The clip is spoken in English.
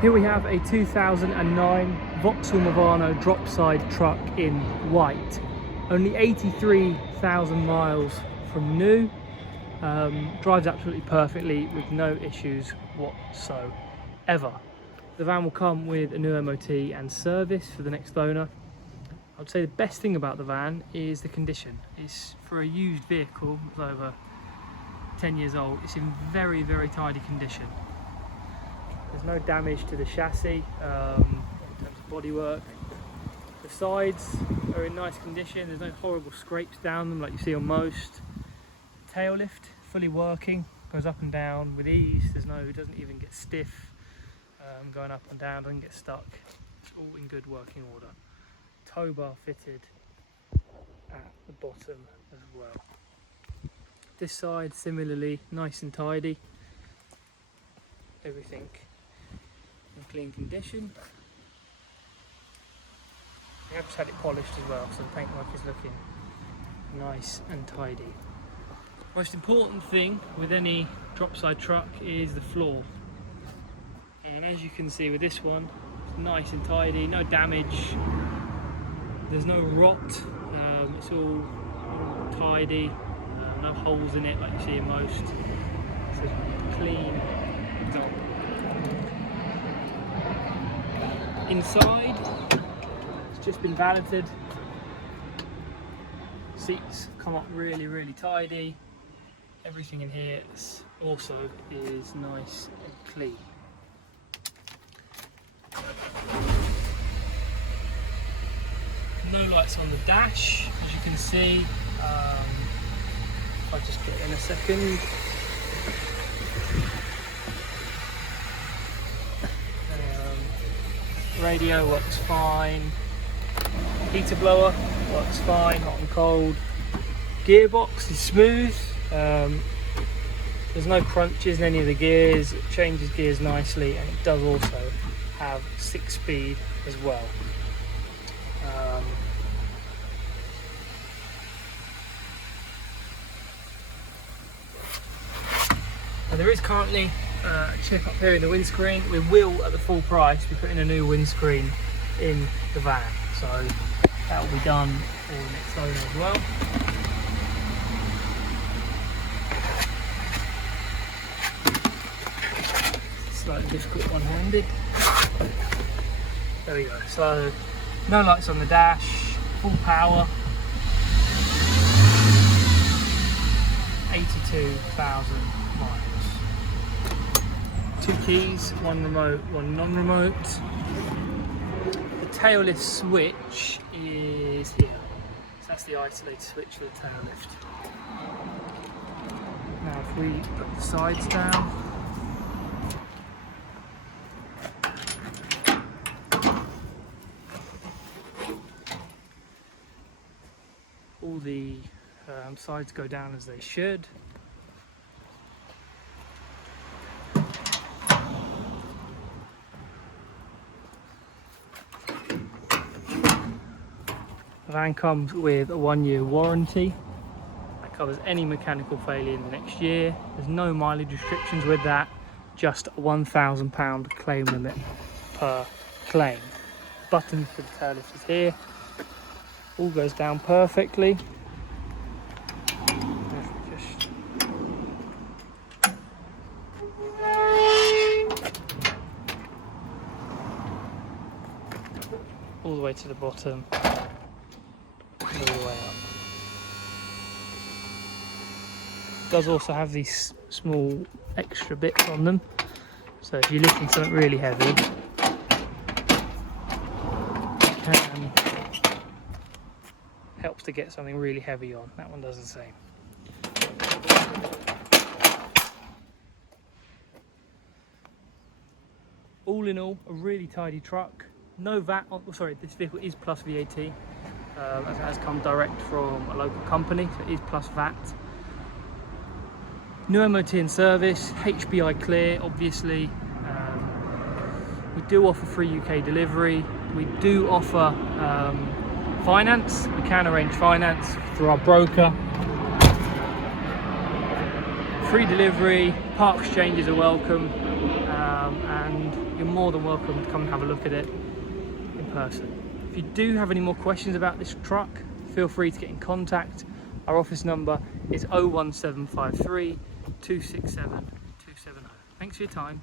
Here we have a 2009 Vauxhall Movano Dropside truck in white. Only 83,000 miles from new. Drives absolutely perfectly with no issues whatsoever. The van will come with a new MOT and service for the next owner. I'd say the best thing about the van is the condition. It's for a used vehicle, it's over 10 years old. It's in very, very tidy condition. There's no damage to the chassis in terms of bodywork. The sides are in nice condition. There's no horrible scrapes down them like you see on most. Tail lift fully working, goes up and down with ease. It doesn't even get stiff going up and down, doesn't get stuck. It's all in good working order. Tow bar fitted at the bottom as well. This side similarly nice and tidy. Everything in clean condition. We have just had it polished as well, so the paintwork is looking nice and tidy. Most important thing with any Dropside truck is the floor. And as you can see with this one, it's nice and tidy, no damage, there's no rot, it's all tidy, no holes in it like you see in most. It's a clean job. Inside, it's just been valeted. Seats come up really, really tidy. Everything in here also is nice and clean. No lights on the dash, as you can see. I'll just get in a second. Radio works fine, heater blower works fine, hot and cold. Gearbox is smooth, there's no crunches in any of the gears, it changes gears nicely, and it does also have 6-speed as well. And there is currently a chip up here in the windscreen. We will, at the full price, be putting a new windscreen in the van, so that will be done for the next owner as well. Slightly difficult one-handed. There we go. So no lights on the dash, full power, 82,000 miles. 2 keys, one remote, one non-remote. The tail lift switch is here. So that's the isolated switch for the tail lift. Now if we put the sides down, all the sides go down as they should. The van comes with a 1-year warranty. That covers any mechanical failure in the next year. There's no mileage restrictions with that, just a £1,000 claim limit per claim. Button for the tail lift is here. All goes down perfectly. Just all the way to the bottom. All the way up. It does also have these small extra bits on them, so if you're lifting something really heavy, helps to get something really heavy on. That one does the same. All in all, a really tidy truck. No VAT. Sorry, this vehicle is plus VAT. As it has come direct from a local company, so it is plus VAT. New MOT and service, HPI clear, obviously. We do offer free UK delivery. We do offer finance. We can arrange finance through our broker. Free delivery, part exchanges are welcome. and you're more than welcome to come and have a look at it in person. If you do have any more questions about this truck, feel free to get in contact. Our office number is 01753 267 270. Thanks for your time.